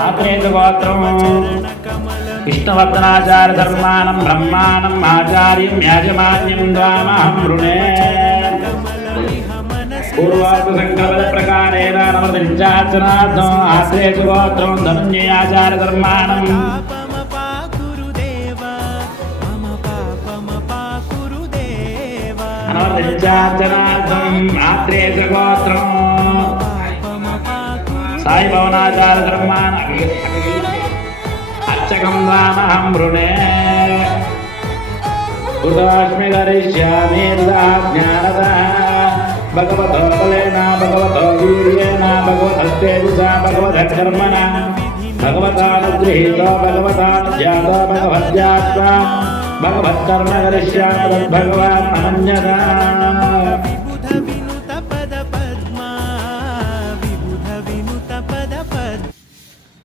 आत्रेयगोत्रम् विष्णुवर्धनाचार्यधर्माणं ब्रह्माणम् आचार्यं याजमान्यं द्वामहं वृणे पूर्वार्थसङ्कल्पप्रकारेण नवपञ्चार्चनार्थम् आत्रेयगोत्रं धनञ्जयाचार्यधर्माणं अनवपञ्चार्चनार्थम् आत्रेयगोत्रम् साई भवनाचार्यधर्मान् अर्चकं द्वामहं वृणे उदास्मि करिष्यामि ज्ञानदा भगवतो बलेन भगवतो वीर्येण भगवतस्तेजसा भगवतकर्मणा भगवतानुगृहीतो भगवतानुज्ञातो भगवद्यात्मा भगवत्कर्म करिष्यामि तद्भगवान् अनन्यथा